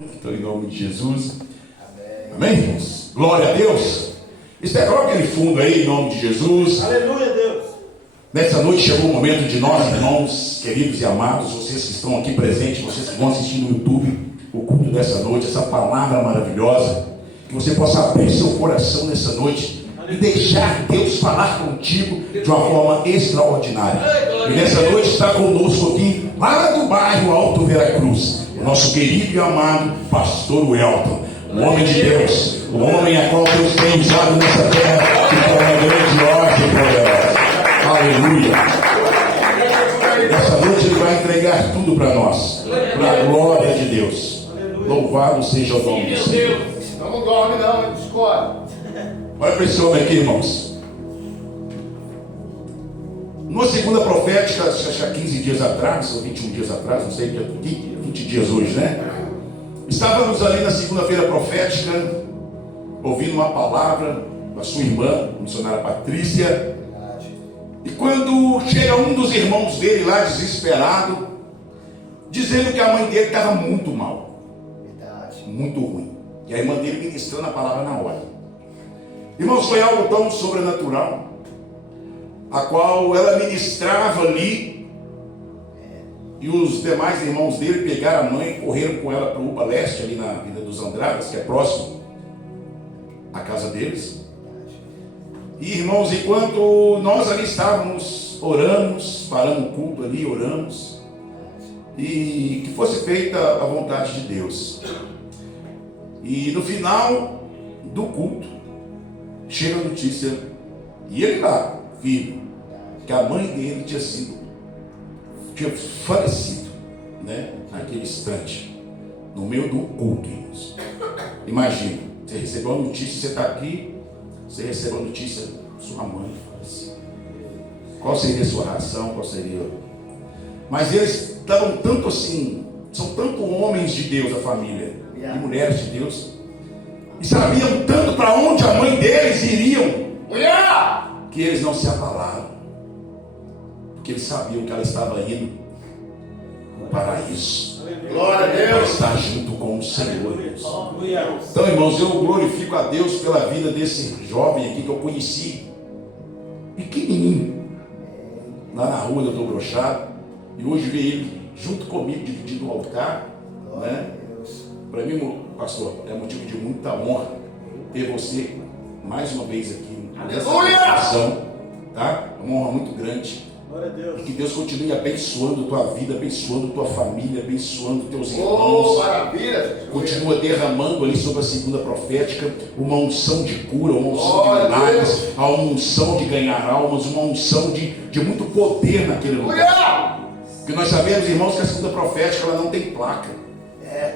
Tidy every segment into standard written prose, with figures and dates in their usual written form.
Então, em nome de Jesus. Amém, irmãos? Glória a Deus. Coloca aquele fundo aí, em nome de Jesus. Aleluia, Deus. Nessa noite chegou o momento de nós, irmãos, queridos e amados, vocês que estão aqui presentes, vocês que vão assistir no YouTube o culto dessa noite, essa palavra maravilhosa, que você possa abrir seu coração nessa noite e deixar Deus falar contigo de uma forma extraordinária. E nessa noite está conosco aqui, lá do bairro Alto Veracruz, o nosso querido e amado pastor Welton, o homem de Deus, o homem a qual Deus tem usado nessa terra de forma grandiosa e poderosa. Aleluia. Nessa noite ele vai entregar tudo para nós, para a glória de Deus. Louvado seja o nome do Senhor. Não dorme não, discorda. Olha para esse homem aqui, irmãos. Numa segunda profética, acho que há 15 dias atrás, ou 21 dias atrás, não sei, 20 dias hoje, né? Estávamos ali na segunda-feira profética, ouvindo uma palavra da sua irmã, a missionária Patrícia. E quando chega um dos irmãos dele lá, desesperado, dizendo que a mãe dele estava muito mal, muito ruim. E a irmã dele ministrando a palavra na hora. Irmãos, foi algo tão sobrenatural, a qual ela ministrava ali, e os demais irmãos dele pegaram a mãe e correram com ela para o UPA Leste, ali na Vida dos Andradas, que é próximo à casa deles. E irmãos, enquanto nós ali estávamos, oramos, paramos o culto ali, oramos, e que fosse feita a vontade de Deus. E no final do culto, chega a notícia, e ele lá, filho, que a mãe dele tinha falecido, né, naquele instante, no meio do culto, irmãos. Imagina, você recebeu a notícia, você está aqui, você recebeu a notícia, sua mãe faleceu. Qual seria a sua reação? Qual seria? Mas eles estavam tanto assim, são tanto homens de Deus, a família, e mulheres de Deus, e sabiam tanto para onde a mãe deles iriam, que eles não se abalaram, porque eles sabiam que ela estava indo no paraíso. Glória a Deus. Para estar junto com o Senhor. Então, irmãos, eu glorifico a Deus pela vida desse jovem aqui que eu conheci, pequenininho, lá na rua do Doutor Brochado, e hoje vi ele junto comigo, dividindo o altar, né? Para mim, pastor, é motivo de muita honra ter você mais uma vez aqui nessa situação, tá? É uma honra muito grande. E que Deus continue abençoando tua vida, abençoando tua família, abençoando teus irmãos. Maravilha! Continua derramando ali sobre a segunda profética uma unção de cura, uma unção de milagres, uma unção de ganhar almas, uma unção de muito poder naquele lugar. Porque nós sabemos, irmãos, que a segunda profética ela não tem placa.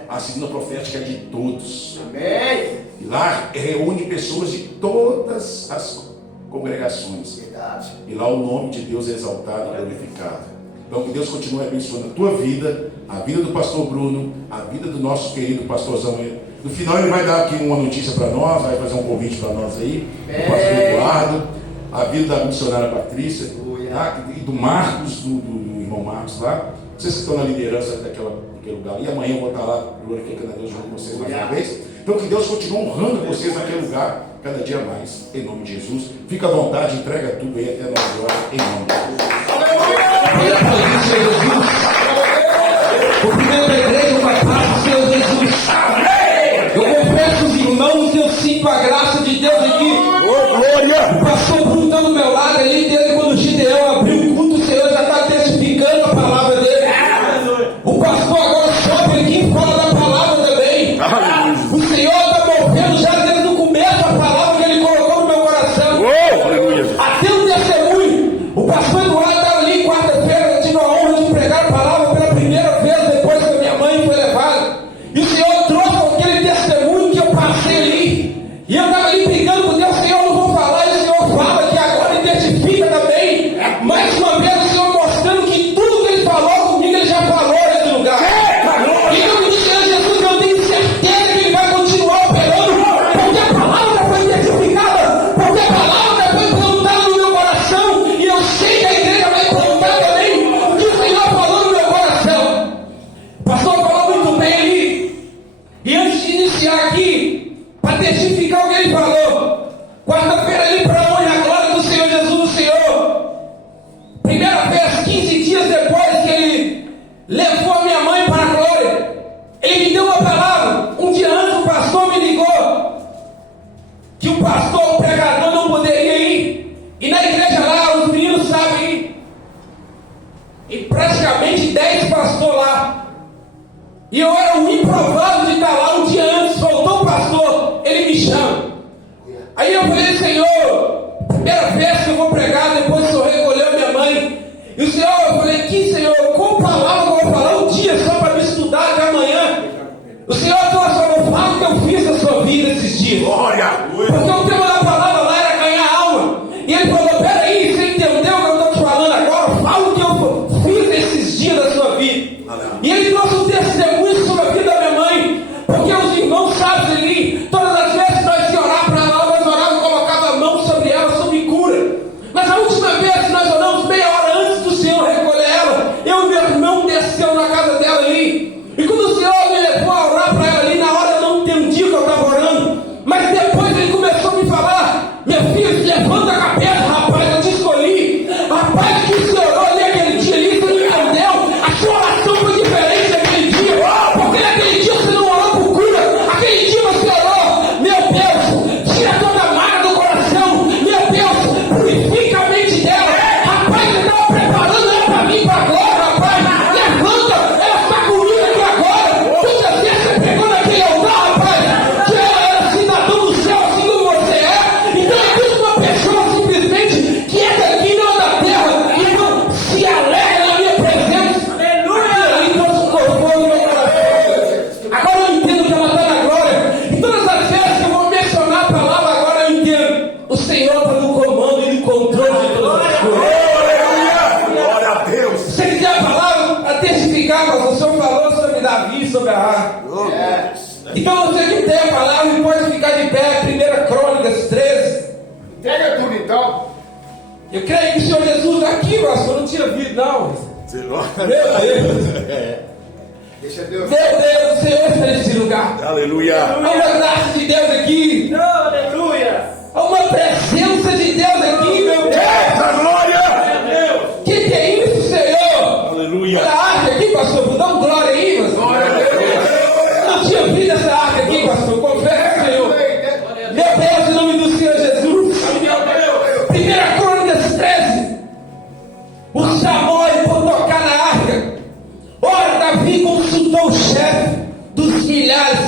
A segunda profética é de todos. Amém. E lá reúne pessoas de todas as congregações. Verdade. E lá o nome de Deus é exaltado e glorificado. Então que Deus continue abençoando a tua vida, a vida do pastor Bruno, a vida do nosso querido pastorzão. No final ele vai dar aqui uma notícia para nós, vai fazer um convite para nós aí, do pastor Eduardo, a vida da missionária Patrícia, tá? E do Marcos, do irmão Marcos lá. Vocês que estão na liderança daquele lugar. E amanhã eu vou estar lá glorificando a Deus junto com vocês mais uma vez. Então que Deus continue honrando vocês naquele lugar cada dia mais, em nome de Jesus. Fica à vontade, entrega tudo aí até a nossa glória, em nome de Jesus. O primeiro da igreja, uma paz do Senhor Jesus. Eu confesso, os irmãos, eu sinto a graça de Deus aqui. O pastor Bruno está do meu lado ali, desde quando o Gideão abriu o culto, o Senhor já está testificando a palavra dele. O pastor agora sobe aqui e fala da palavra também. O Senhor está movendo já desde o começo a palavra que ele colocou no meu coração. Até um testemunho. O pastor Eduardo estava ali quarta-feira, eu tive a honra de pregar a palavra pela primeira vez depois que a minha mãe foi levada. E o Senhor trouxe aquele testemunho que eu passei ali. E eu estava ali brigando com Deus, Senhor, eu não vou falar, e o Senhor fala que agora ele testifica também. Mais uma vez o Senhor mostrando que tudo que ele falou comigo, ele já falou nesse lugar. E em nome do Senhor Jesus, eu tenho certeza que ele vai continuar operando, porque a palavra foi testificada, porque a palavra foi plantada no meu coração, e eu sei que a igreja vai plantar também o que o Senhor falou no meu coração. O pastor falou muito bem ali. iniciar aqui para testificar o que ele falou. Quarta-feira ele para a honra e a glória do Senhor Jesus, o Senhor. Primeira vez, 15 dias depois que ele levou a minha mãe para a glória, ele me deu uma palavra. Um dia antes o pastor me ligou que o pastor, o pregador, não poderia ir. E na igreja lá, os meninos sabem ir. E praticamente 10 pastores lá. E eu era o improvável de estar lá. Um dia antes, faltou o pastor, ele me chama. Aí eu falei: Senhor, primeira vez que eu vou pregar, depois o Senhor recolheu minha mãe. E o Senhor, eu falei: que Senhor, qual palavra eu vou falar um dia só para me estudar até amanhã? O Senhor falou: fala o que eu fiz na sua vida esses dias. Glória! Porque o tema da palavra lá era ganhar alma. E ele falou: peraí, você entendeu o que eu estou te falando agora? Fala o que eu fiz esses dias da sua vida. E ele trouxe um testemunho sobre a vida da minha mãe. Porque os irmãos sabem ali, todas as vezes que nós ia orar para ela, nós orávamos e colocava a mão sobre ela, sobre cura. Mas a última vez que nós oramos, meia hora antes do Senhor recolher ela, eu e meu irmão desceu na casa dela ali. E quando o Senhor me levou a orar para ela ali, na hora eu não entendi o que eu estava orando. Mas depois ele começou a me falar: minha filha, levanta a cabeça, rapaz, eu te escolhi. Rapaz, que o Senhor orou ali aquele dia ali, você não entendeu? A sua oração foi diferente naquele dia. Porque naquele dia você não orou por cura. Aquele dia você orou: meu Deus, tira toda a marca do coração. Meu Deus, purifica a mente dela. Rapaz, você estava preparando ela para mim para agora, rapaz. Levanta, ela está comigo aqui agora. Quantas vezes você pegou naquele altar, rapaz, que ela era cidadão do céu, assim como você é? Então é isso, uma pessoa simplesmente que é daqui, não é da terra, então se alegra na minha presença. Aleluia! Ali Deus colocou no meu coração. Agora eu entendo que ela está na glória. E todas as vezes que eu vou mencionar a palavra, agora eu entendo. O Senhor está no comando e no controle de todas as coisas. Glória a Deus! Você quiser a palavra a testificar, mas o Senhor falou sobre Davi, sobre a arca. Então você que tem a palavra pode ficar de pé. 1 Crônicas 13. Entrega tudo então. Eu creio que o Senhor Jesus está aqui, pastor. Eu não tinha visto, não. Meu Deus. Deixa Deus. Meu Deus, o Senhor está nesse lugar. Aleluia! Há uma graça de Deus aqui. Aleluia. Há uma presença de Deus aqui, meu Deus. Eita glória! Que é isso, Senhor? Aleluia! Olha a arca aqui, pastor. Dá um glória aí, pastor. Glória a Deus! Eu não tinha visto essa arca aqui, pastor. Confesso, Senhor. Meu Deus, em nome do Senhor Jesus. 1 Crônicas 13. O chamou ele por tocar na arca. Ora, Davi consultou o chefe dos milhares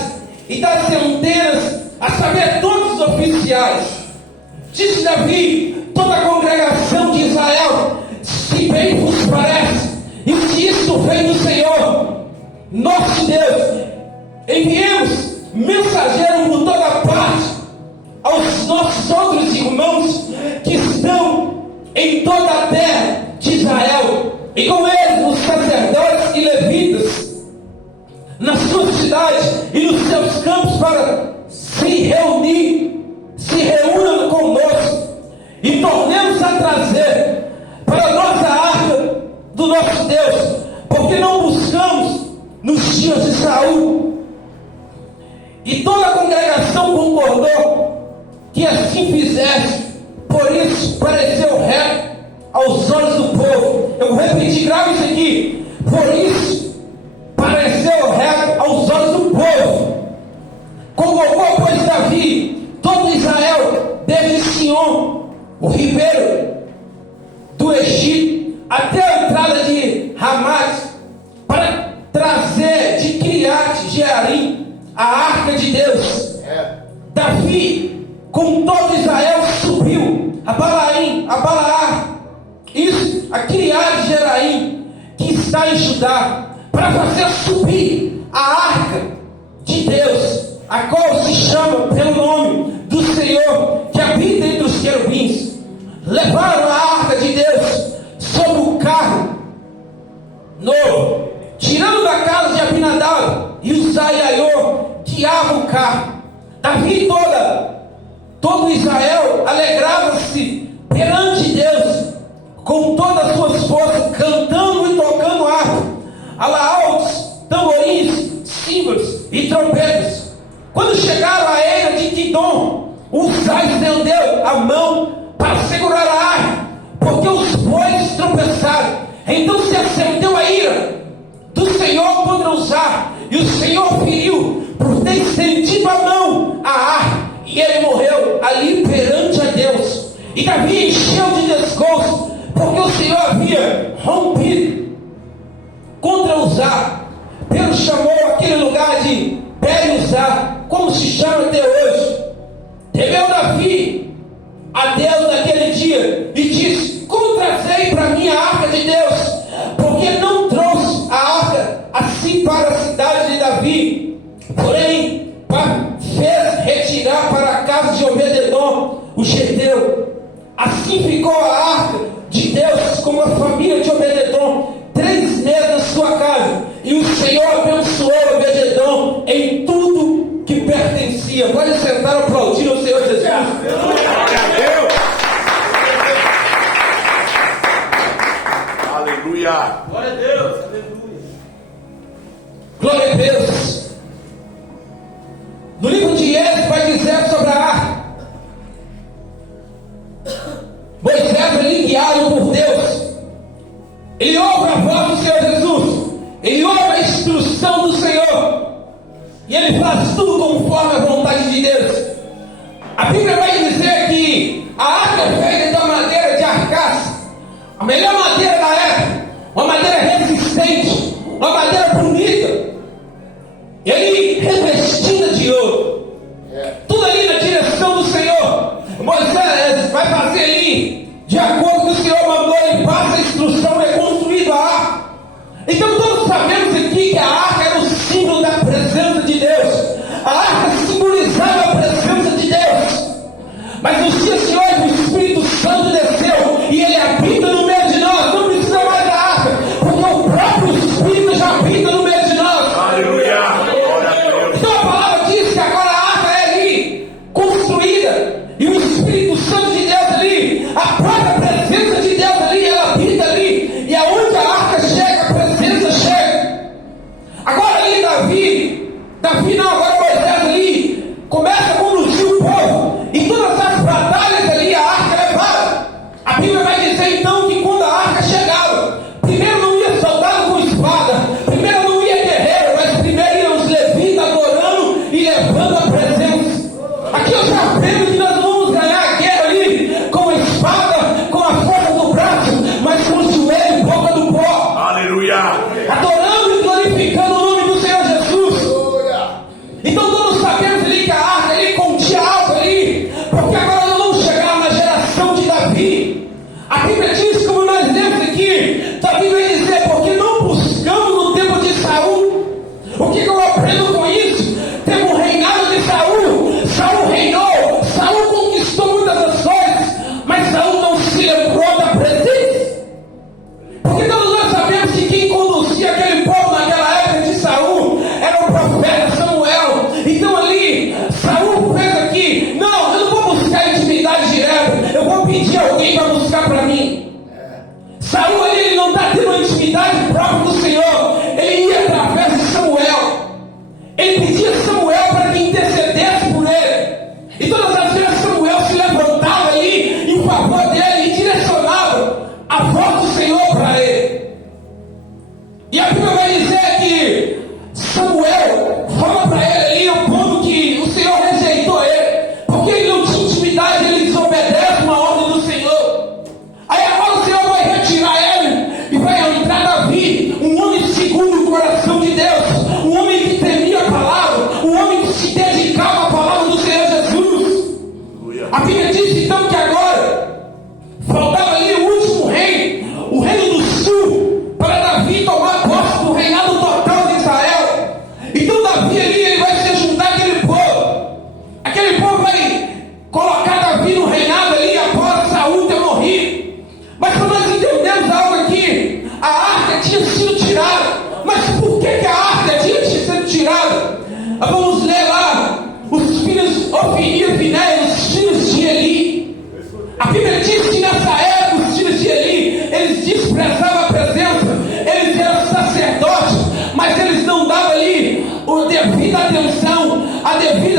e das centenas, a saber, todos os oficiais. Disse Davi: toda a congregação de Israel, se bem vos parece, e se isto vem do Senhor, nosso Deus, enviemos mensageiro por toda parte aos nossos outros irmãos que estão em toda a terra de Israel, e com eles os sacerdotes e levitas, nas suas cidades e nos seus campos, para se reúnam conosco e tornemos a trazer para nós a arca do nosso Deus, porque não buscamos nos dias de Saul. E toda a congregação concordou que assim fizesse. Por isso pareceu reto aos olhos do povo. Eu vou repetir, grave isso aqui. Por isso pareceu reto aos olhos do povo. Convocou, pois, Davi todo Israel, desde Sion, o ribeiro do Egito, até a entrada de Ramate, para trazer de Criate Jearim a arca de Deus. Davi, com todo Israel, subiu a Balaim, a Balaar, isso, a Criate Jearim, que está em Judá, para fazer subir a arca de Deus, a qual se chama pelo nome do Senhor, que habita entre os querubins. Levaram a arca de Deus sobre o carro novo, tirando da casa de Abinadab, e Uzaiaiô guiava o carro. Davi e todo Israel alegrava-se perante Deus com todas as suas forças, cantando e tocando harpa, alaúdes, tamborins, símbolos e trompetas. Quando chegaram à eira de Quidom, Uzá estendeu a mão para segurar a arca, porque os bois tropeçaram. Então se acendeu a ira do Senhor contra Uzá, e o Senhor feriu por ter estendido a mão à arca, e ele morreu ali perante a Deus. E Davi encheu de desgosto, porque o Senhor havia rompido contra Uzá. Deus chamou aquele lugar de Bel-Uzá, como se chama até hoje. Temeu Davi a Deus naquele dia e disse: como trazei para mim a arca de Deus? Porque não trouxe a arca assim para a cidade de Davi, porém fez retirar para a casa de Obed-edom, o geteu. Assim ficou a arca de Deus com a família de Obed-edom 3 meses na sua casa, e o Senhor abençoou Obed-edom em tudo que pertencia. Pode sentar, aplaudir o Senhor Jesus. Aleluia. Glória a Deus. Aleluia. Glória a Deus. No livro de Êxodo vai dizer sobre a arca. Moisés é guiado por Deus. Ele ouve a voz do Senhor Jesus. Ele ouve a instrução do Senhor. E ele faz tudo conforme a vontade de Deus. A Bíblia vai dizer que a arca é feita da madeira de arcácia, a melhor madeira da época, uma madeira resistente, uma madeira bonita. Ele revestida de ouro. Tudo ali na direção do Senhor. Moisés vai fazer ali de acordo com o Senhor mandou. Ele passa a instrução, é construído a arca. Então todos sabemos aqui que a arca era o símbolo da presença de Deus. A arca simbolizava a presença de Deus. Mas nos dias de hoje o Espírito Santo desceu e ele habita no meio de nós. Não precisa mais da arca, porque o próprio Espírito já habita no meio de nós. Aleluia. Então a palavra diz que agora a arca é ali construída, e o Espírito Santo de Deus ali, a própria presença de Deus ali, ela habita ali, e aonde a arca chega, a presença chega. Agora ali Davi não, agora Moisés ali começa a conduzir o povo, e todas as batalhas ali a arca é levada. A Bíblia vai dizer então que quando a arca chegava, primeiro não ia soldado com espada, primeiro não ia guerreiro, mas primeiro iam os levitas adorando e levando a presença. Aqui eu já aprendo que nós não vamos ganhar a guerra ali com a espada, com a força do braço, mas com o joelho e boca do pó, Aleluia. adorando e glorificando o nome do Senhor Jesus. Então todos sabemos ali que a arca ali continha algo ali, porque agora nós vamos chegar na geração de Davi. A Bíblia diz, como nós lemos aqui, Davi vai dizer: porque não buscamos no tempo de Saul. O que eu aprendo com isso? Teve um reinado de Saul. Saul reinou, Saul conquistou muitas nações, mas Saul não se lembrou da presença. Porque todos nós sabemos que quem conduzia aquele povo naquela época de Saul era o profeta Samuel. Então ali, Saul fez aqui: não, eu não vou buscar intimidade direta, eu vou pedir alguém para buscar para mim. Saul ali, ele não está tendo uma intimidade própria do Senhor, ele ia através de Samuel. Ele pedia a Samuel para que intercedesse por ele. E todas as vezes Samuel se levantava ali em favor dele e direcionava a voz do Senhor para ele. E a Bíblia vai dizer que Samuel fala para ele ali o ponto que o Senhor rejeitou ele, porque ele não tinha intimidade, ele desobedece uma ordem do Senhor. Aí agora o Senhor vai retirar ele e vai entrar Davi, um homem segundo o coração de Deus, um homem que temia a palavra, um homem que se dedicava à palavra do Senhor Jesus. A Bíblia diz então que agora faltava ali o último reino, o reino do sul, para Davi tomar posse do reinado total de Israel. Então Davi ali, ele vai se juntar àquele povo vai colocar Davi no reinado ali após Saul ter morrido. Mas para nós entendermos algo aqui, a arca tinha sido tirada. Mas por que a arca tinha sido tirada? Vamos ler lá os filhos Ofni e Finéias, os filhos de Eli. A Bíblia diz que nessa época os filhos de Eli, eles desprezavam a presença, eles eram sacerdotes, mas eles não davam ali a devida atenção, a devida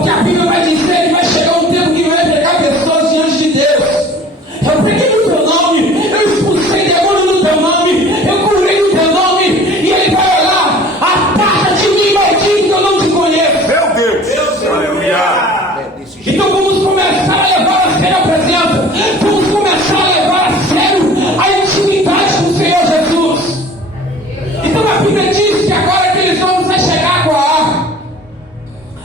Porque a Bíblia vai dizer que vai chegar um tempo que vai pegar pessoas diante de Deus. Eu preguei no teu nome, eu expulsei demônio no teu nome, eu curei no teu nome, e ele vai olhar, aparta de mim, maldito, que eu não te conheço. Meu Deus! Aleluia! Então vamos começar a levar a sério a presença, vamos começar a levar a sério a intimidade com o Senhor Jesus. Então a Bíblia diz que agora aqueles homens vão chegar com a arca,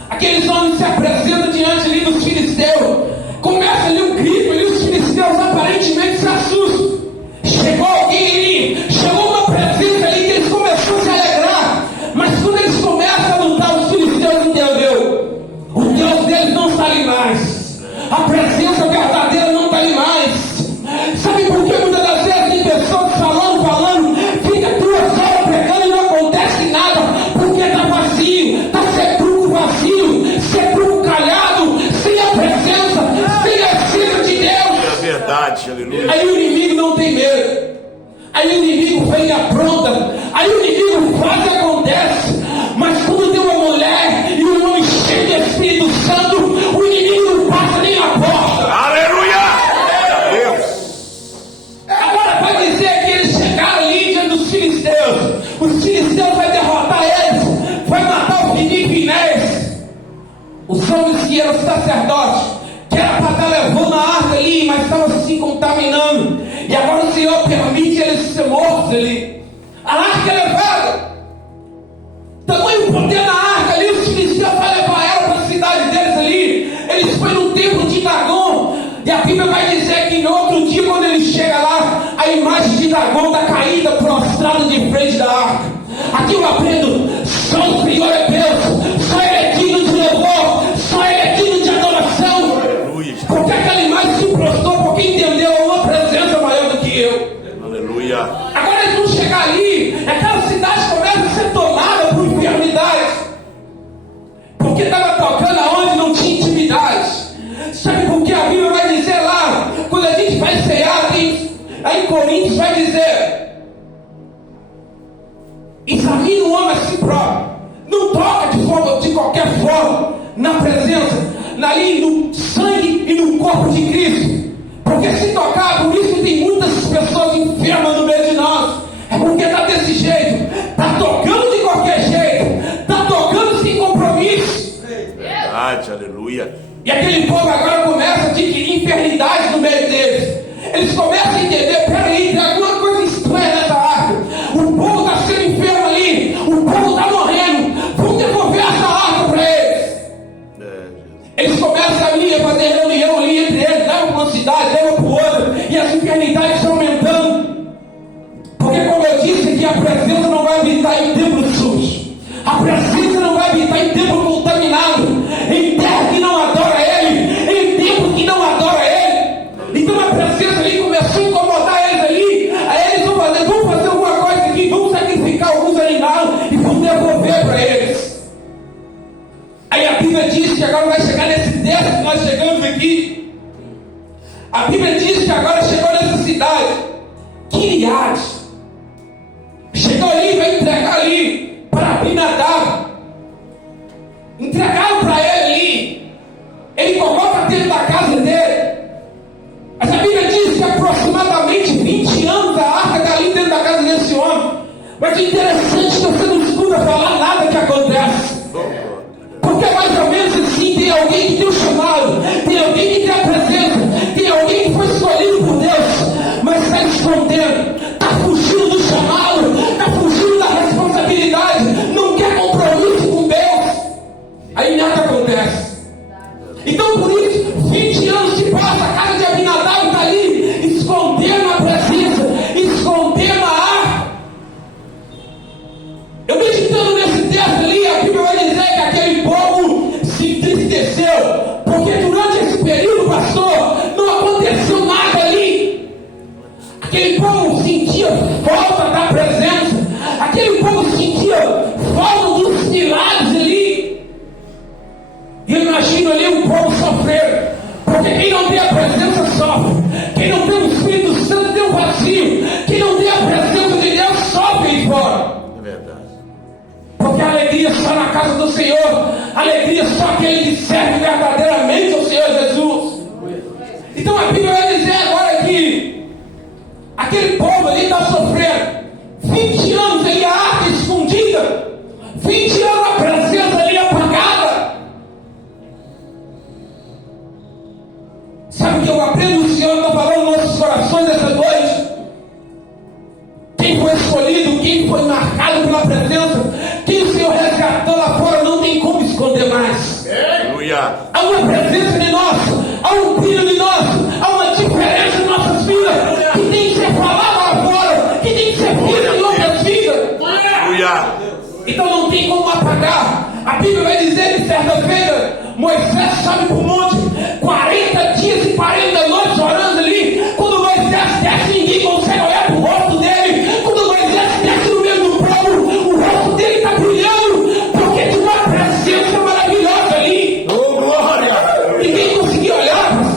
aqueles homens se apresentam diante ali dos filisteus, começa ali um grito, ali os filisteus aparentemente se assustam. Chegou alguém ali, chegou uma presença ali que eles começaram a se alegrar, mas quando eles começam a lutar, os filisteus entendeu. O Deus deles não está ali mais. A presença verdadeira não está ali mais. Sabe por que muitas das vezes tem pessoas falando, fica 2 horas pregando e não acontece nada? Porque está vazio, está sepulcro calhado, sem a presença, sem a essência de Deus. É verdade, aleluia. Aí o inimigo não tem medo. Aí o inimigo vem e apronta. Aí o inimigo faz e acontece. Mas quando tem uma mulher e um homem cheio de Espírito Santo, o inimigo não passa nem na porta. Aleluia! Deus! Agora vai dizer que eles chegaram ali diante dos filisteus. Os filisteus vão derrotar eles, vai matar o Filipe e Inés. Os homens que eram sacerdotes, que era para estar levando a arca ali, mas estavam se contaminando. E agora o Senhor permite eles ser mortos ali. A arca é levada. Tamanho poder na arca ali, os filisteus vão levar ela para a cidade deles ali. Eles foram no templo de Dagon. E a Bíblia vai dizer que no outro dia, quando ele chega lá, a imagem de Dagon está caída, prostrada de frente da arca. Aqui eu aprendo, só o Senhor é Deus, só Ele é digno de louvor, só Ele é digno de adoração. Aleluia! Porque aquela imagem se prostrou, porque entendeu uma presença maior do que eu. Aleluia! Agora eles vão chegar ali, aquela cidade começa a ser tomada por enfermidade, porque estava tocando aonde não tinha intimidade. Sabe por que a Bíblia vai dizer lá, quando a gente vai cear, aí em Coríntios vai dizer: examine o homem a si próprio, não toca de qualquer forma na presença, ali no sangue e no corpo de Cristo. Porque se tocar, por isso tem muitas pessoas enfermas no meio de nós, é porque está desse jeito, está tocando de qualquer jeito, está tocando sem compromisso. Verdade, aleluia! E aquele povo agora começa a adquirir enfermidade no meio deles. Eles começam a entender: peraí, tem alguma coisa estranha nessa arca. O povo está sendo enfermo ali, o povo está morrendo. Vamos devolver essa arca para eles. Eles começam a fazer reunião ali entre eles, levam para uma cidade, levam para outra, e as enfermidades estão aumentando. Porque, como eu disse, que a presença não vai habitar em templo sujo, a presença não vai habitar em templo contaminado, em terra que não adora Ele, em templo que não adora Ele. Então a presença ali começou a incomodar eles ali. Aí eles vão fazer alguma coisa aqui, vamos sacrificar alguns animais e vamos devolver para eles. Aí a Bíblia diz que agora vai chegar nesse texto que nós chegamos aqui. A Bíblia diz que agora chegou nessa cidade, Quiriate. Chegou ali e vai entregar ali para Abinadab. Entregaram para ele ali. Ele coloca dentro da casa dele. Mas a Bíblia diz que aproximadamente 20 anos a arca está ali dentro da casa desse homem. Mas o interessante é que você não escuta falar nada que acontece. Porque mais ou menos assim, tem alguém que tem um chamado, tem alguém que tem a presença, tem alguém que foi escolhido por Deus, mas está escondendo, está fugindo do chamado, está fugindo da responsabilidade, não quer compromisso com Deus. Aí nada acontece. Então por isso, 20 anos se passa, a casa de Abinadab está ali, escondendo a presença, escondendo a arca. Eu meditando nesse texto ali, a Bíblia vai dizer que aquele povo se entristeceu, porque durante esse período, pastor, não aconteceu nada ali. Aquele povo sentia falta da presença, aquele povo sentia falta dos milagres ali. E eu imagino ali o povo sofrendo, porque quem não tem a presença sofre, quem não tem o Espírito Santo tem um vazio, quem não tem a presença de Deus sofre aí fora. É verdade. Porque a alegria só na casa do Senhor, a alegria só aquele que serve Sabe o que eu aprendo? O Senhor está falando nos nossos corações essa noite. Quem foi escolhido, quem foi marcado pela presença, quem o Senhor resgatou lá fora, não tem como esconder mais. Aleluia. Há uma presença de nós, há um brilho de nós, há uma diferença em nossas vidas, que tem que ser falada lá fora, que tem que ser vista em outras vidas. Aleluia. Então não tem como apagar. A Bíblia vai dizer que certa feita Moisés sobe para o monte, 40 dias e 40 noites orando ali. Quando Moisés desce, ninguém consegue olhar para o rosto dele. Quando Moisés desce no meio do povo, o rosto dele está brilhando, porque tinha uma presença maravilhosa ali. Oh, glória. Ninguém conseguia olhar.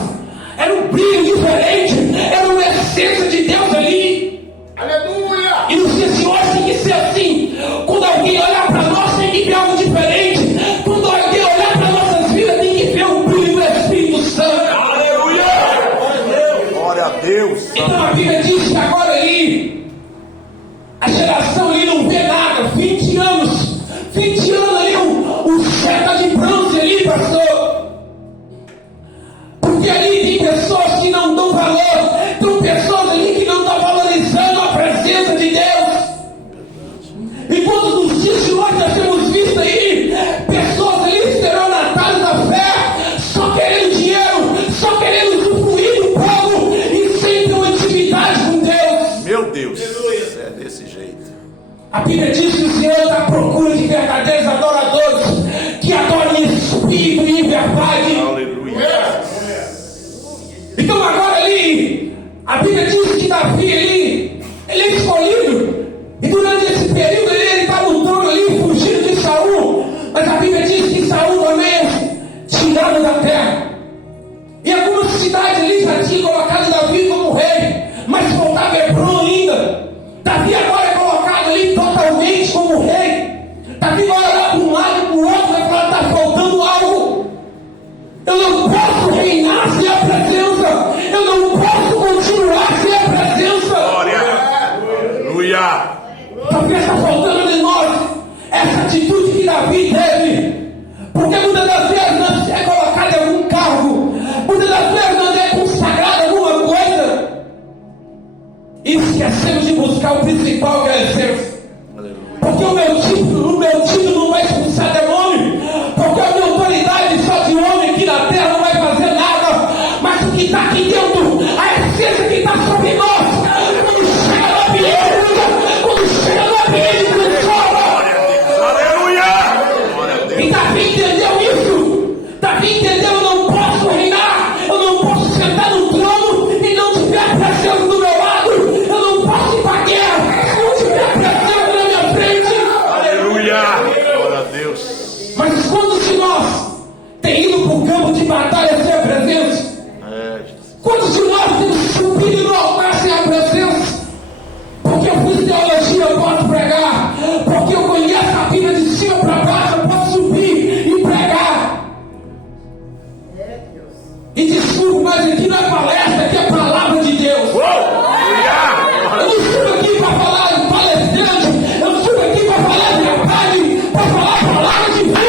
Era um brilho diferente, era uma essência de Deus ali. Aleluia. E nos dias de hoje tem que ser assim. Quando alguém olhar para nós, tem que ver algo diferente. Quando alguém olhar para nossas vidas, tem que ver o brilho do Espírito Santo. Aleluia. Glória a Deus. Então a Bíblia diz que agora ali, a geração ali não vê nada. 20 anos ali, o céu está de bronze ali, pastor. Porque ali tem pessoas que não dão valor. Tem pessoas ali que não estão valorizando a presença de Deus. Enquanto nos dias de hoje nós temos visto aí pessoas ali esperando a tarde da fé, só querendo dinheiro, só querendo usufruir do povo e sem ter uma intimidade com Deus. Meu Deus. É desse jeito. A Bíblia diz que o Senhor está à procura de verdadeiros adoradores que adoram em espírito e em verdade. Aleluia. Então agora ali, a Bíblia diz que Davi ali, ele é escolhido. E durante esse período ele está no trono ali, fugindo de Saul. Mas a Bíblia diz que Saul também é tirado da terra. E algumas cidades ali já tinham colocado Davi como rei, mas faltava Hebron ainda. Davi agora é colocado ali totalmente como rei. Davi vai olhar para um lado e para o outro, vai falar: está faltando algo. Eu não posso reinar sem a presença. Eu não posso continuar sem a presença. Glória. Aleluia. Talvez está faltando em nós essa atitude que Davi teve. Porque muitas das vezes nós é colocado em algum cargo, muitas das vezes nós é consagrado em alguma coisa, e esquecemos de buscar o principal, que é a essência. Porque o meu título não vai expulsar demônio, porque a minha autoridade só de homem aqui na terra não vai fazer nada, mas o que está aqui dentro, a essência que está sobre nós, quando chega no ambiente, quando chega no ambiente do sol. Aleluia. E Davi entendeu isso. Davi entendeu: eu não posso reinar, eu não posso sentar no trono e não tiver a presença do meu lado, eu não posso ir para a guerra se não tiver a presença na minha frente. Aleluia. Glória a Deus. Mas quantos de nós tem ido para o campo de batalha sem a presença? Quantos de nós temos subido no altar sem a presença? Porque eu fiz teologia, eu posso pregar. Porque eu conheço a Bíblia de cima para baixo, eu posso subir e pregar. E desculpe, mas aqui não é palestra, aqui é a palavra de Deus. Eu não estou aqui para falar de palestrante, eu estou aqui para falar de verdade, para falar a palavra de vida.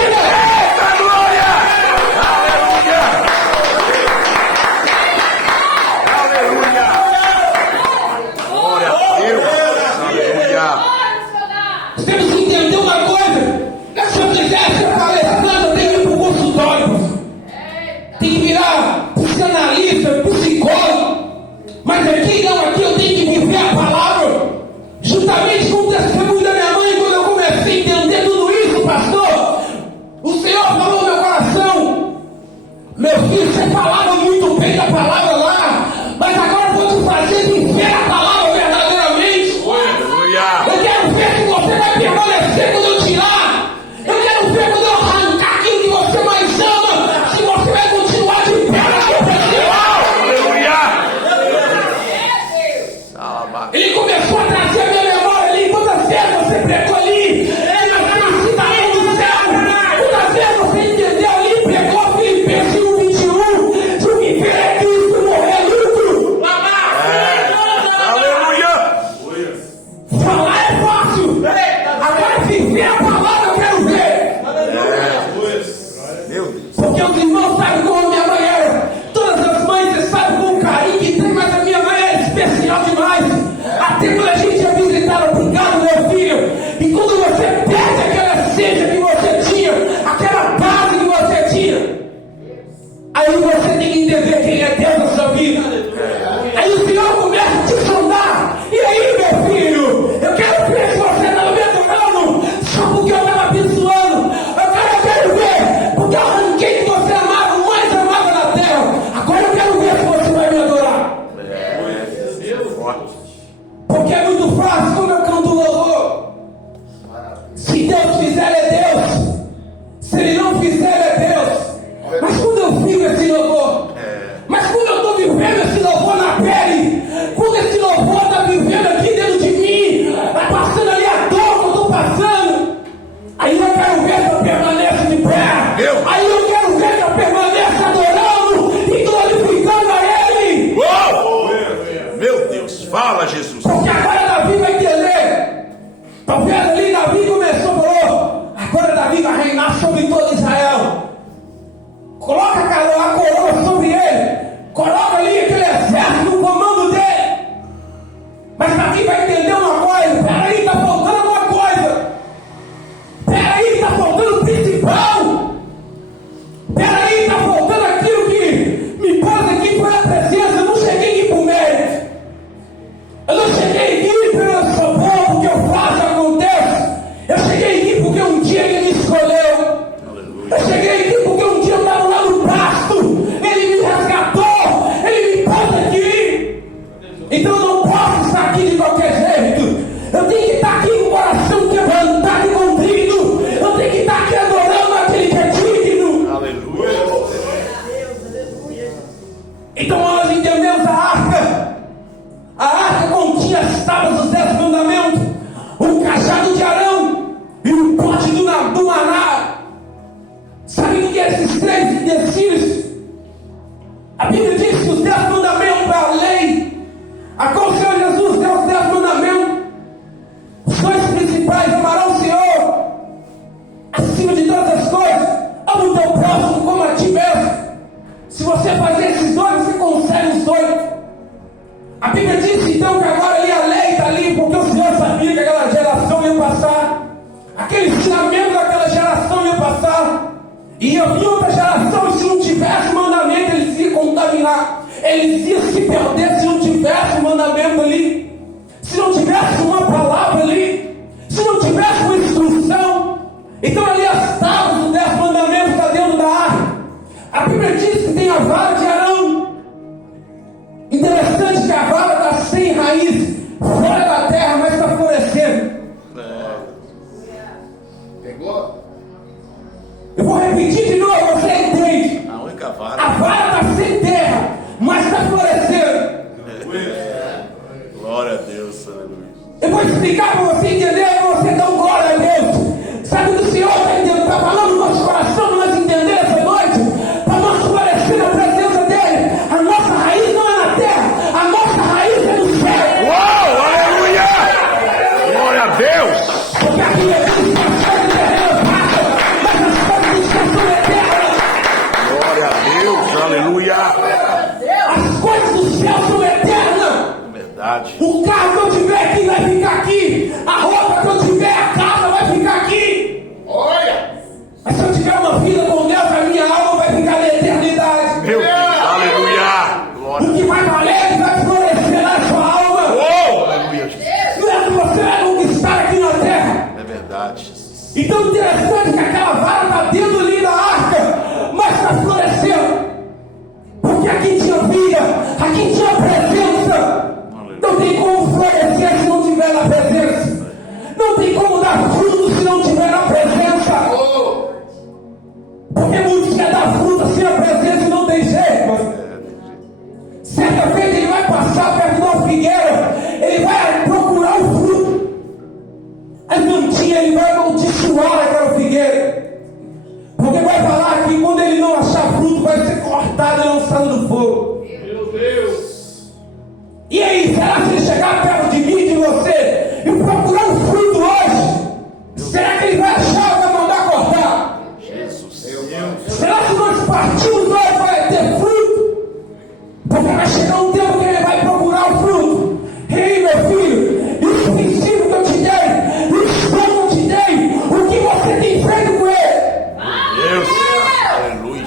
Temos que entender uma coisa: se eu quiser ser palestrante, eu tenho que ir para o consultório, tem que virar psicanalista, psicólogo. Mas aqui não, aqui eu tenho que viver a palavra, juntamente com o testemunho da minha mãe. Quando eu comecei a entender tudo isso, pastor, o Senhor falou no meu coração: meu filho, você falava muito bem da palavra lá, mas agora eu vou te fazer viver a palavra verdadeiramente. Eu quero ver se você vai permanecer quando eu tirar. Eu quero ver quando eu arrancar aquilo que você mais ama, se você vai continuar de pé na sua presença. Ele começou a trazer a minha memória ali. Quantas vezes você pregou ali? Ele não tem um cidadão do céu. Quantas vezes você entendeu ali? Pregou Filipenses 1:21. Se o que viver é Cristo, morrer é lucro. Aleluia. Falar é fácil. Agora viver a palavra eu quero ver. Meu Deus. Porque os irmãos sabem como a minha mãe era. Todas as mães aí você tem que entender quem é Deus na sua vida. Aí o Senhor começa a te sondar. E aí, meu filho, eu quero ver se você está me adorando só porque eu estava abençoando. Eu quero ver, porque eu arranquei que você amava, o mais amava na terra. Agora eu quero ver se você vai me adorar. Porque é muito fácil, como eu canto louvor. Se Deus fizer, é Deus. Se Ele não fizer, é Deus. Mas quando eu vivo esse louvor, mas quando eu estou vivendo esse louvor na pele, quando esse louvor está vivendo aqui dentro de mim, está passando ali a dor que eu estou passando, aí eu quero ver se eu permaneço de pé. Aí eu quero ver se eu permaneço adorando e glorificando a Ele. Meu Deus, fala, Jesus. Porque agora Davi vai entender. Talvez ali Davi começou a falar, agora Davi vai reinar sobre todo Israel. Coloca a coroa sobre ele. Coloca ali aquele exército no comando dele. Mas Davi vai entender uma coisa. Peraí, está faltando uma coisa. Peraí, está faltando o principal. Peraí, está faltando aquilo que me pôs aqui por a presença. Eu não cheguei aqui por mérito. Eu não cheguei aqui pelo socorro, porque eu faço, acontece. Eu cheguei aqui porque um dia Ele me escolheu. Eu cheguei aqui porque um dia eu estava lá no pasto. Ele me resgatou. Ele me pôs aqui. Então eu não posso estar aqui de qualquer jeito. Eu tenho que estar aqui com o coração quebrantado e contrito. Eu tenho que estar aqui adorando aquele que é digno. Aleluia. Então nós entendemos a arca. A arca continha as tábuas dos 10 mandamentos, o cajado de Arão e o pote do maná. Sabe o que é esses 3 utensílios? A Bíblia diz que os 10 mandamentos para a lei, a qual o Senhor Jesus deu os 10 mandamentos. Os 2 principais: amarás o Senhor acima de todas as coisas, ama o teu próximo como a ti mesmo. Se você fazer esses 2, você consegue os 2. A Bíblia diz então que agora ali a lei está ali, porque o Senhor sabia que aquela geração ia passar, aquele ensinamento daquela geração ia passar, e havia outra geração, e se não tivesse mandamento, eles iam contaminar, eles iam se perder se não tivesse mandamento ali, se não tivesse uma palavra ali, se não tivesse uma instrução. Então ali as tábuas dos 10 mandamentos está dentro da arca. A Bíblia diz que tem a vara de Arão. Interessante que a vara está sem raiz, fora da terra, mas está florescendo. Pegou? Eu vou repetir de novo, você entende? A única vara. A vara está sem terra, mas está florescendo. Glória a Deus, aleluia. Eu vou explicar para você entender, para você dar um glória a Deus. Sabe o que o Senhor está falando no nosso coração, para nós entender essa noite? Para nós florescer na presença dEle. A nossa raiz não é na terra, a nossa raiz é no céu. Uau, aleluia! Glória a Deus! Porque aqui é tudo passado, terreno passa, mas as coisas que são eternas. Glória a Deus, aleluia! As coisas do céu são eternas. Verdade. O carro que eu tiver aqui vai ficar aqui. A roupa que eu tiver, a casa vai ficar aqui. Olha! Mas se eu tiver uma vida com Deus, a minha alma vai ficar na eternidade. Meu Deus, aleluia! Glória. O que vai valer vai florescer na sua alma. Oh, aleluia! Não é que você vai conquistar aqui na terra. É verdade, Jesus. Então interessante que aquela vara está dentro ali da arca, mas está florescendo. Porque aqui tinha vida, aqui tinha presença. Não tem como florescer se não tiver na presença. Não tem como dar fruto se não tiver na presença. Porque muitos querem dar fruta sem a presença e não tem jeito. Certa vez ele vai passar perto de uma figueira, ele vai procurar o fruto. Aí não tinha, ele vai amaldiçoar aquela figueira. Porque vai falar que quando ele não achar fruto, vai ser cortado e lançado no fogo. Meu Deus. E aí, será que ele chegar perto de mim, de você, e procurar um fruto hoje, será que ele vai achar ou vai mandar cortar? Jesus. Será que nós partimos hoje vai ter fruto? Porque vai chegar um tempo que ele vai procurar o fruto. Ei, meu filho, isso princípio que eu te dei, isso que eu te dei, o que você tem feito com ele? Deus, aleluia.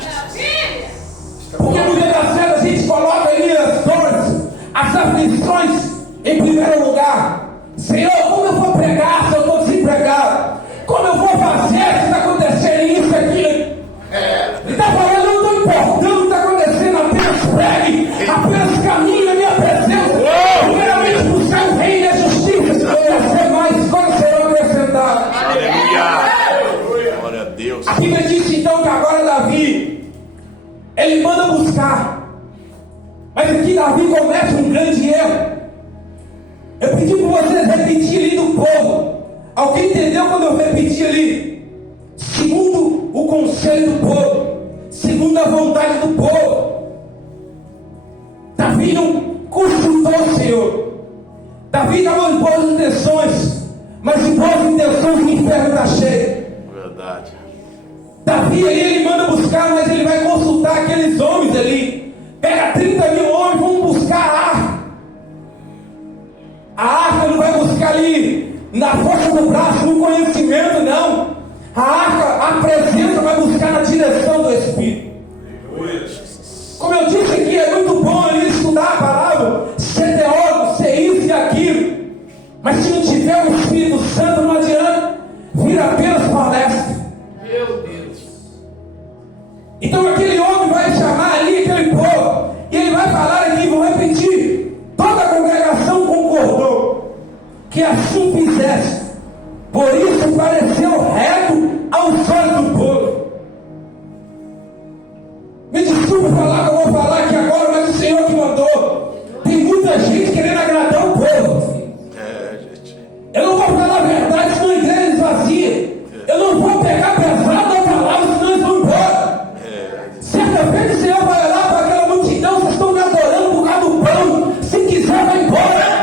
aflições em primeiro lugar. Senhor, como eu vou pregar se eu estou desempregado? Como eu vou fazer se está acontecendo isso aqui? Ele está falando, eu não estou importando o que está acontecendo, apenas pregue, apenas caminhe na minha presença. Primeiramente buscar o reino e a justiça, e ser mais coisas serão acrescentadas. Aleluia. Glória a Deus. A Bíblia diz então que agora Davi, ele manda buscar. Mas aqui Davi comete um grande erro. Eu pedi para vocês repetirem ali do povo. Alguém entendeu quando eu repeti ali? Segundo o conselho do povo, segundo a vontade do povo. Davi não consultou o Senhor. Davi estava em boas intenções, mas em boas intenções o inferno está cheio. Verdade. Davi ali, ele manda buscar, mas ele vai consultar aqueles homens ali. Pega 30 mil homens, vamos buscar a arca. A arca não vai buscar ali na força do braço, no conhecimento, não. A arca, a presença vai buscar na direção do Espírito. Como eu disse aqui, é muito bom ali estudar a palavra, ser teólogo, ser isso e aquilo. Mas se não tiver o Espírito Santo, não adianta, vira apenas palestra. Meu Deus. Então aquele homem vai chamar ali aquele povo, e ele vai falar aqui, vou repetir. Toda a congregação concordou que assim fizesse. Por isso pareceu reto aos olhos do povo. Me desculpe falar que eu vou falar aqui agora, mas o Senhor que mandou. Tem muita gente querendo agradar o povo. Gente. Eu não vou falar a verdade, senão a igreja esvazia. Eu não vou pegar pesado a palavra, senão eles vão embora. Certa vez o Senhor vai olhar para aquela multidão, vocês estão me adorando por causa do pão. Se quiser, vai embora.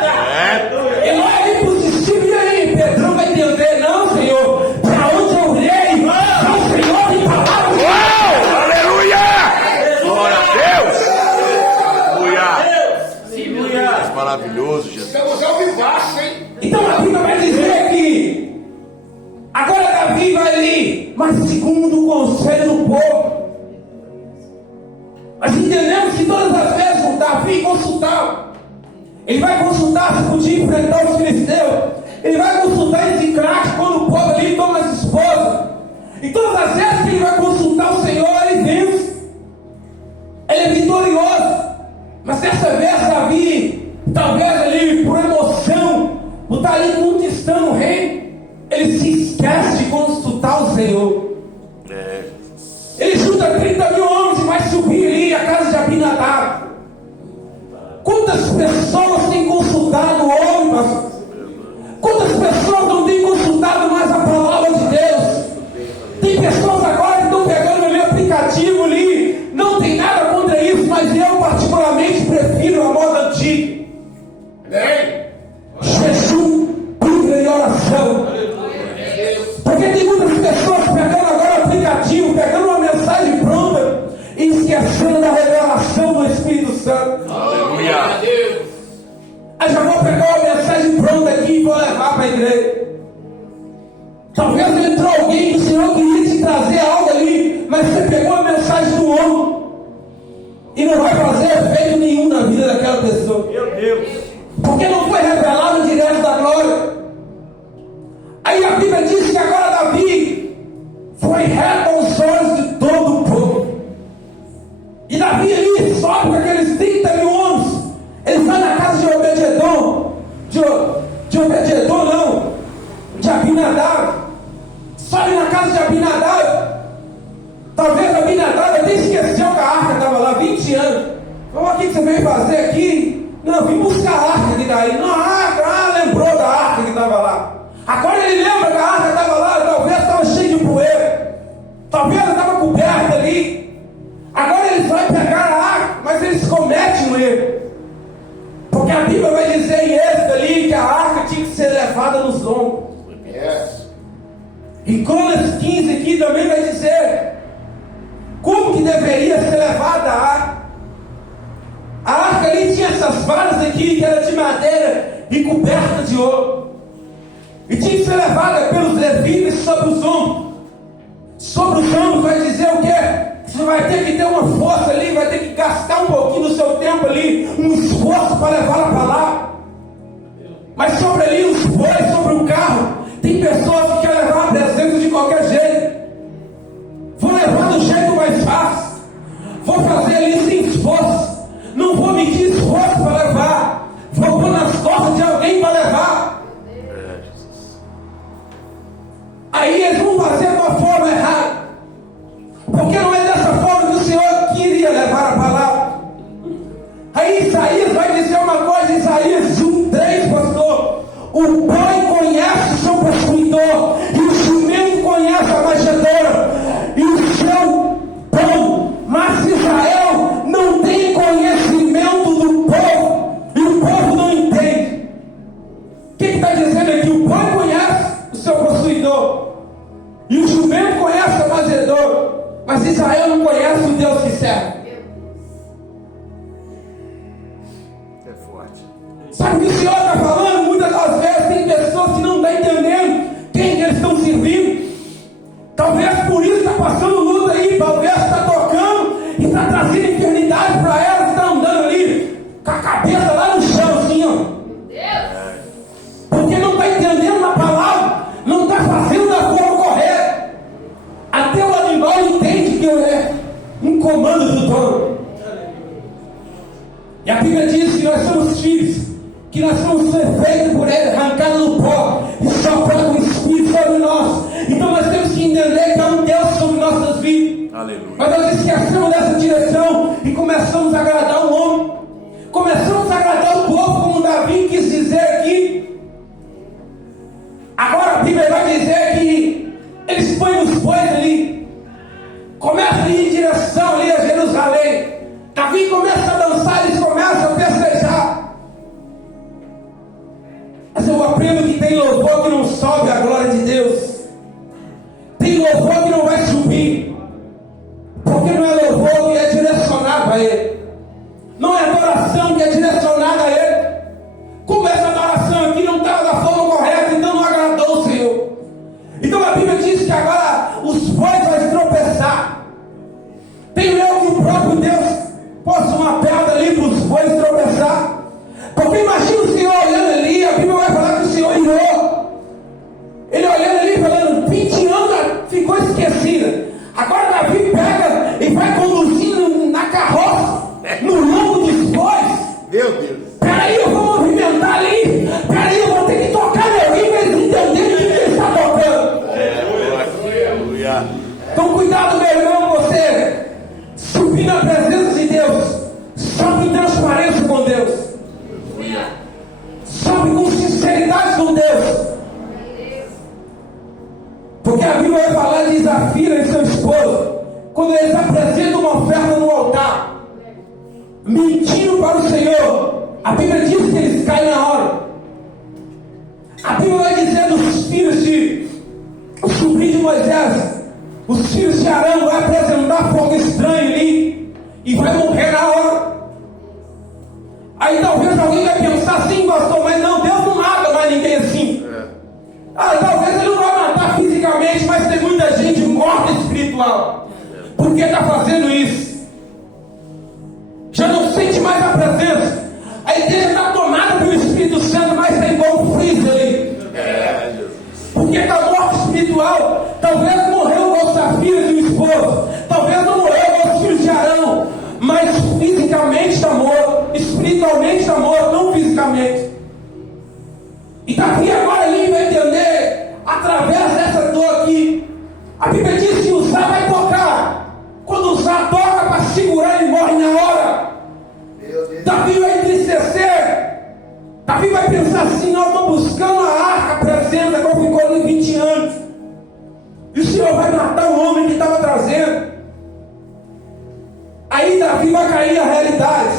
Ele olha ali para os discípulos, e aí, Pedrão vai entender, não, Senhor. Para onde eu irei? Não, Senhor, tem palavra. Aleluia! Glória a Deus! Aleluia! Maravilhoso, Jesus. Estamos ao vivaço, hein? Então a Bíblia vai dizer que agora Davi vai ali, mas segundo o conselho do povo. Nós entendemos que todas as vezes o Davi consultava. Ele vai consultar se podia enfrentar os filisteus. Ele vai consultar esse craque quando o povo ali toma as esposas. E todas as vezes que ele vai consultar o Senhor, ele vence. Ele é vitorioso. Mas dessa vez Davi, talvez ali por emoção, por estar ali conquistando o reino, ele se esquece de consultar o Senhor. Ele junta 30 mil homens e vai subir ali a casa de Abinadab. Quantas pessoas têm consultado o homem, pastor? Quantas pessoas não têm consultado mais a palavra de Deus? Tem pessoas agora que estão pegando ali o aplicativo ali. Não tem nada contra isso, mas eu particularmente prefiro a moda antiga. Jejum, Bíblia e oração. Porque tem muitas pessoas pegando agora o aplicativo, pegando uma mensagem pronta e esquecendo da revelação do Espírito Santo. Aleluia! Aí já vou pegar uma mensagem pronta aqui e vou levar para a igreja. Talvez entrou alguém que o Senhor queria te trazer algo ali, mas você pegou a mensagem do homem e não vai fazer efeito nenhum na vida daquela pessoa. Meu Deus. Porque não foi revelado direto da glória. Aí a Bíblia diz que agora Davi foi reto aos olhos de todo o povo. E Davi ali sobe com aqueles 30 mil homens. Ele vai na casa de Obed-edom. De Obed-edom não, de Abinadab. Sobe na casa de Abinadab. Talvez Abinadab até esqueceu que a arca estava lá 20 anos. Falou, o que você veio fazer aqui? Não, vim buscar a arca que daí. Não, a arca, lembrou da arca que estava lá. Agora ele lembra que a arca estava lá, talvez estava cheia de poeira. Talvez ela estava coberta ali. Agora eles vão pegar a arca, mas eles cometem um erro. Porque a Bíblia vai dizer em Êxodo ali que a arca tinha que ser levada nos ombros. E Crônicas 15 aqui também vai dizer como que deveria ser levada a arca. A arca ali tinha essas varas aqui que era de madeira e coberta de ouro. E tinha que ser levada pelos levitas sobre os ombros. Sobre os ombros vai dizer o quê? Você vai ter que ter uma força ali, vai ter que gastar um pouquinho do seu tempo ali, um esforço para levar a palavra. Mas sobre ali os bois, sobre o carro, tem pessoas que querem levar a presença de qualquer jeito. Vou levar do jeito mais fácil. Vou fazer ali sem esforço. Não vou medir esforço para levar. Vou pôr nas costas de alguém para levar. Aí eles vão fazer de uma forma errada. Porque não é dessa forma que o Senhor queria levar a palavra. Aí Isaías vai dizer uma coisa, Isaías 1:3, pastor. O boi conhece o seu possuidor, e o jumento conhece a manjedoura, e o seu pão. Mas Israel não tem conhecimento do povo, e o povo não entende. O que está dizendo aqui? O boi conhece o seu possuidor, e o jumento conhece a manjedoura, mas Israel não conhece o Deus que serve. Sabe o que o Senhor está falando? Muitas das vezes tem pessoas que não estão entendendo quem que eles estão servindo. Talvez por isso está passando luta aí, talvez está tocando e está trazendo eternidade para elas, está andando ali com a cabeça lá no chão, assim, ó. Porque não está entendendo a palavra, não está fazendo da forma correta. Até o animal entende que é um comando do dono. E a Bíblia diz que nós somos filhos, que nós somos feitos por Ele, arrancados no pó e soprado o Espírito sobre nós. Então nós temos que entender que há um Deus sobre nossas vidas. Aleluia. Mas nós esquecemos dessa direção e começamos a agradar o homem. Começamos a agradar o povo, como Davi quis dizer aqui. Agora a Bíblia vai dizer que eles põem os bois ali, começam a ir em direção ali a Jerusalém. Davi começa a dançar, eles começam a festejar. Mas eu aprendo que tem louvor que não sobe a glória de Deus. Tem louvor que não vai subir, porque não é louvor que é direcionado a Ele. Não é adoração que é direcionada a Ele. Como essa adoração aqui não estava da forma correta, então não agradou o Senhor. Então a Bíblia diz que agora os bois vão tropeçar. Tem eu que o próprio Deus possa uma pedra ali para os bois tropeçar. Porque imagina o Senhor olhando ali, a Bíblia vai falar que o Senhor irou. Ele olhando ali, falando, 20 anos ficou esquecida. Agora Davi pega e vai conduzindo na carroça, no lombo dos bois. Meu Deus. Peraí, eu vou movimentar ali. Peraí, eu vou ter que tocar meu rim para eles entenderem o que ele está tocando. Aleluia. Então cuidado, meu irmão, você subir na presença de Deus. Sobe em transparência com Deus. Sobe com sinceridade com Deus. Porque a Bíblia vai falar de Zafira e seu esposo, quando eles apresentam uma oferta no altar, mentindo para o Senhor. A Bíblia diz que eles caem na hora. A Bíblia vai dizer dos filhos de o sobrinho de Moisés, os filhos de Arão vai apresentar fogo estranho ali e vai morrer na hora. Aí talvez alguém vai pensar assim, pastor, mas não, Deus não mata mais ninguém assim. Talvez ele não vai matar fisicamente, mas tem muita gente morta espiritual. Por que está fazendo isso? Já não sente mais a presença. A igreja está tomada pelo Espírito Santo, mas está igual um freezer ali. Porque está morto espiritual. Talvez morreu igual Zafira e o esposo. Talvez não morreu igual os filhos de Arão, mas fisicamente está morto, espiritualmente está morto, não fisicamente. E Davi agora ele vai entender, através dessa dor aqui, a Bíblia diz que Uzá vai tocar. Quando Uzá toca para segurar, ele morre na hora. Davi vai entristecer. Davi vai pensar assim, não, estou buscando a arca, a presença, como ficou ali 20 anos. E o Senhor vai matar o homem que estava trazendo. Aí Davi vai cair na realidade.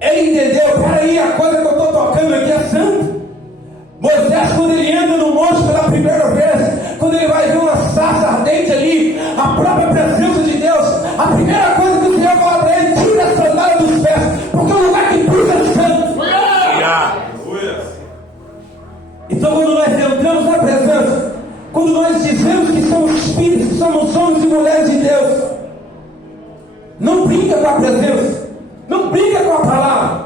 Ele entendeu, peraí, a coisa que eu estou tocando aqui é santa. Moisés, quando ele entra no monte pela primeira vez, quando ele vai ver uma sarça ardente ali, a própria presença de Deus, a primeira coisa que o Senhor fala para ele, tira a sandália dos pés, porque o lugar que pisa é santo. Então quando nós entramos na presença, quando nós dizemos que somos espíritos, somos homens e mulheres de Deus, brinca com a presença, não brinca com a palavra.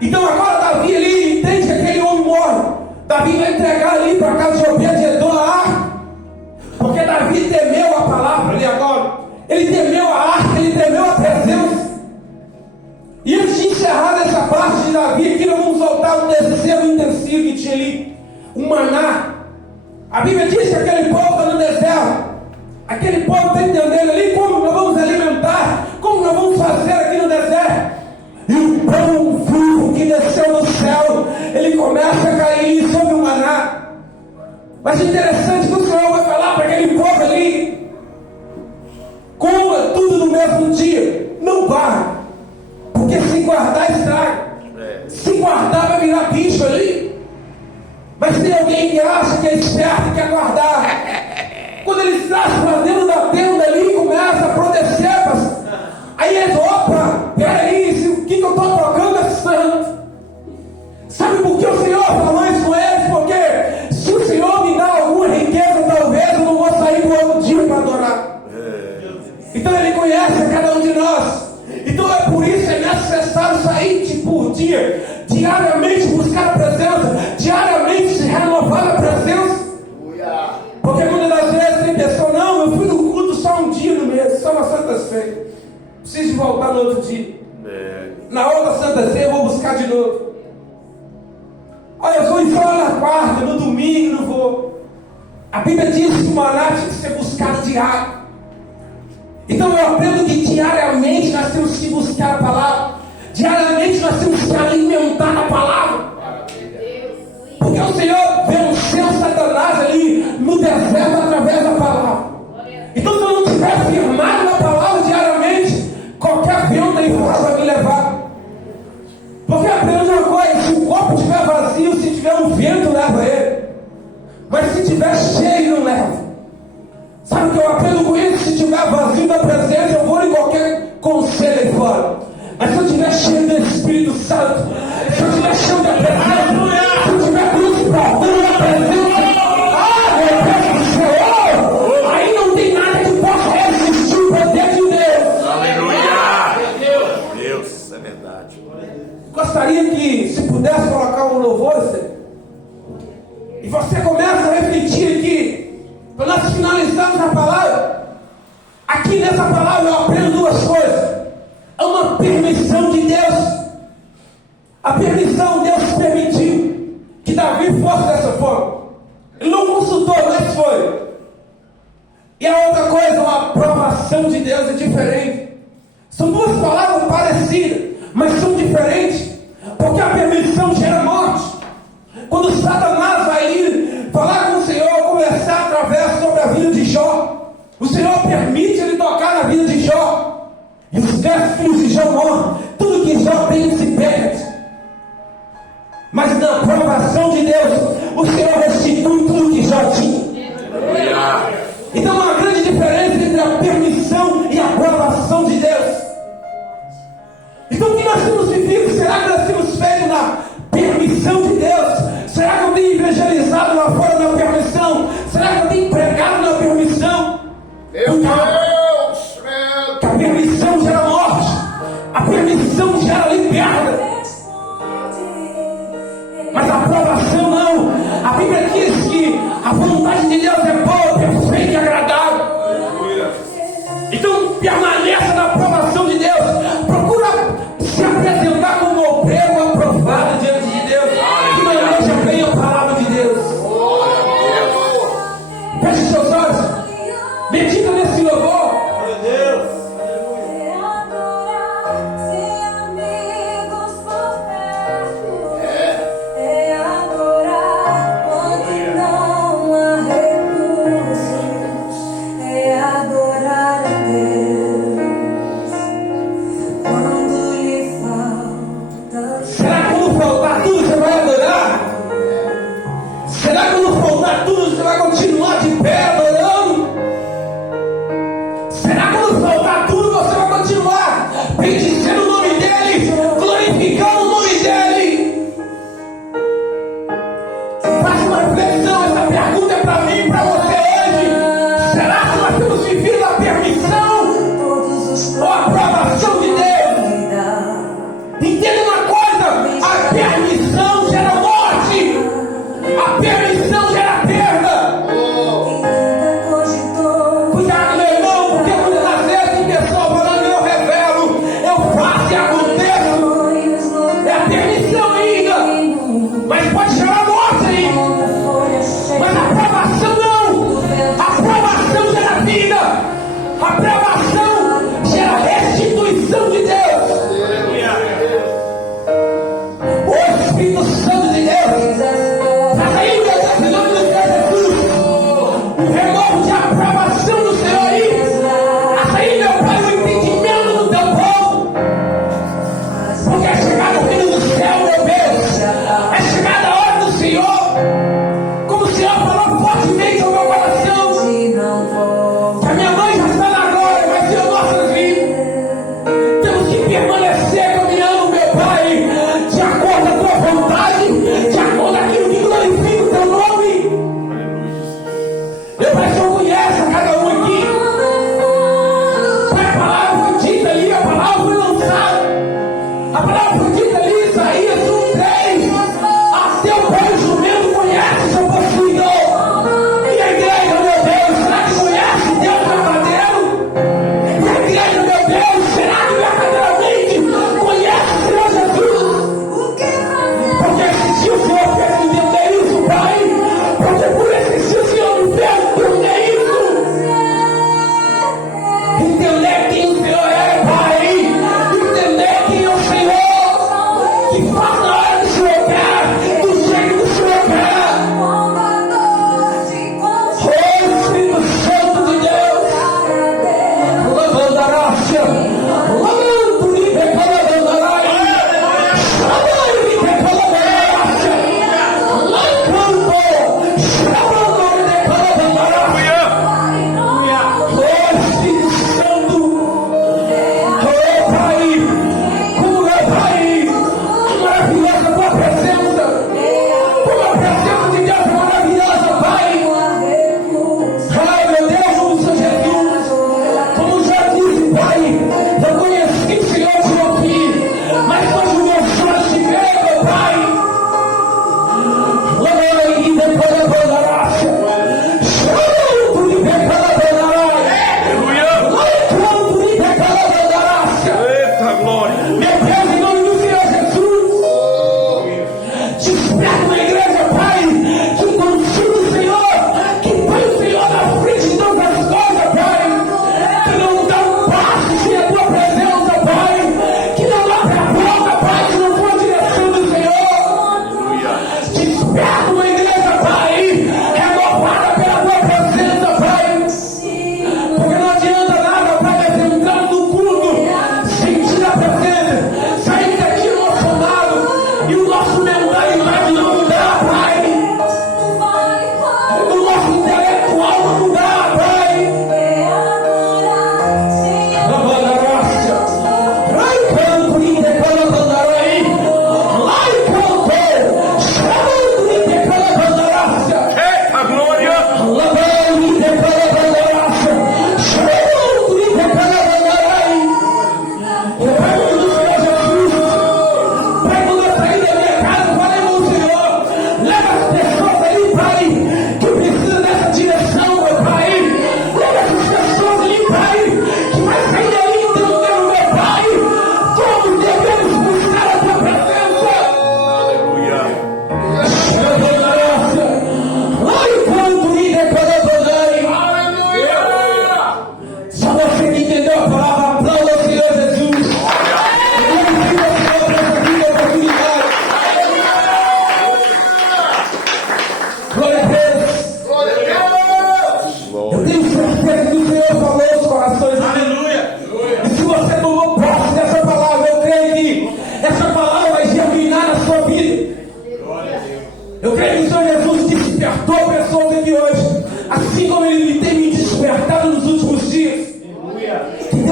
Então agora Davi ali entende que aquele homem morre. Davi vai entregar ali para a casa de Obed-Edom a arca, porque Davi temeu a palavra ali agora. Ele temeu a arca, ele temeu a presença. E antes de encerrar essa parte de Davi aqui, nós vamos voltar ao terceiro intensivo que tinha ali, o maná. A Bíblia diz que aquele povo está no deserto. Aquele povo está entendendo ali como nós vamos alimentar, como nós vamos fazer aqui no deserto. E o pão vivo que desceu do céu, ele começa a cair sobre o maná. Mas interessante que o Senhor vai falar para aquele povo ali: coma tudo no mesmo dia, não guarde, porque se guardar estraga, se guardar vai virar bicho ali. Mas tem alguém que acha que é esperto e quer guardar. Quando eles trazem para dentro da tenda ali, começa a produzir cepas. Aí eles, opa, peraí, o que eu estou tocando é santo. Sabe por que o Senhor falou isso com eles? Porque se o Senhor me dá alguma riqueza, talvez eu não vou sair do outro dia para adorar. Então Ele conhece a cada um de nós. Então é por isso que é necessário sair por dia, diariamente buscar a presença, diariamente se renovar a presença. Porque muitas das vezes tem pessoa, não, eu fui no culto só um dia no mês, só na Santa Ceia. Preciso voltar no outro dia. Na outra Santa Ceia eu vou buscar de novo. Olha, eu vou ir só na quarta, no domingo não vou. A Bíblia diz que o maná tem que ser buscado diário. Então eu aprendo que diariamente nós temos que buscar a palavra. Diariamente nós temos que alimentar a palavra. Porque o Senhor venceu Satanás ali no deserto através da palavra. Então se eu não estiver firmado na palavra diariamente, qualquer vento aí fora vai me levar. Porque aprende uma coisa: se o copo estiver vazio, se tiver um vento, leva ele. Mas se estiver cheio, não leva. Sabe o que eu aprendo com isso? Se estiver vazio da presença, eu vou em qualquer conselho aí fora. Mas se eu estiver cheio do Espírito Santo, se eu estiver cheio da presença, se eu estiver transbordando a presença, meu Deus do Senhor, aí não tem nada que possa resistir o poder de Deus. Aleluia! Deus, é verdade. Gostaria que, se pudesse colocar um louvor, e você começa a refletir aqui, para nós finalizarmos a palavra. Aqui nessa palavra eu aprendo duas coisas. É uma permissão de Deus. A permissão, Deus permitiu que Davi fosse dessa forma. Ele não consultou, mas foi. E a outra coisa, uma aprovação de Deus é diferente. São duas palavras parecidas, mas são diferentes. Porque a permissão gera morte. Quando Satanás vai ir falar com o Senhor, conversar através sobre a vida de Jó, o Senhor permite ele tocar na vida de Jó. E os 10 filhos de Jó morrem. Tudo que Jó tem se perde. Mas na aprovação de Deus, o Senhor restitui tudo que Jó tinha. Então há uma grande diferença entre a permissão e a aprovação de Deus. Então o que nós temos vivido? Será que nós temos feito na permissão de Deus? Será que eu tenho evangelizado lá fora na permissão? Será que eu tenho pregado na permissão? Meu Deus! Que a permissão gera morte, a permissão gera liberta, mas a aprovação não. A Bíblia diz que a vontade de Deus é boa, perfeita e agradável. Então permaneça na aprovação de Deus. Procura se apresentar como obreiro aprovado diante de Deus, que maneja bem a palavra de Deus. Feche seus olhos, medita nesse louvor.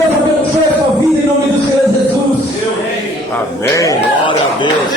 Deus abençoe a sua vida em nome do Senhor Jesus. Amém. Glória a Deus.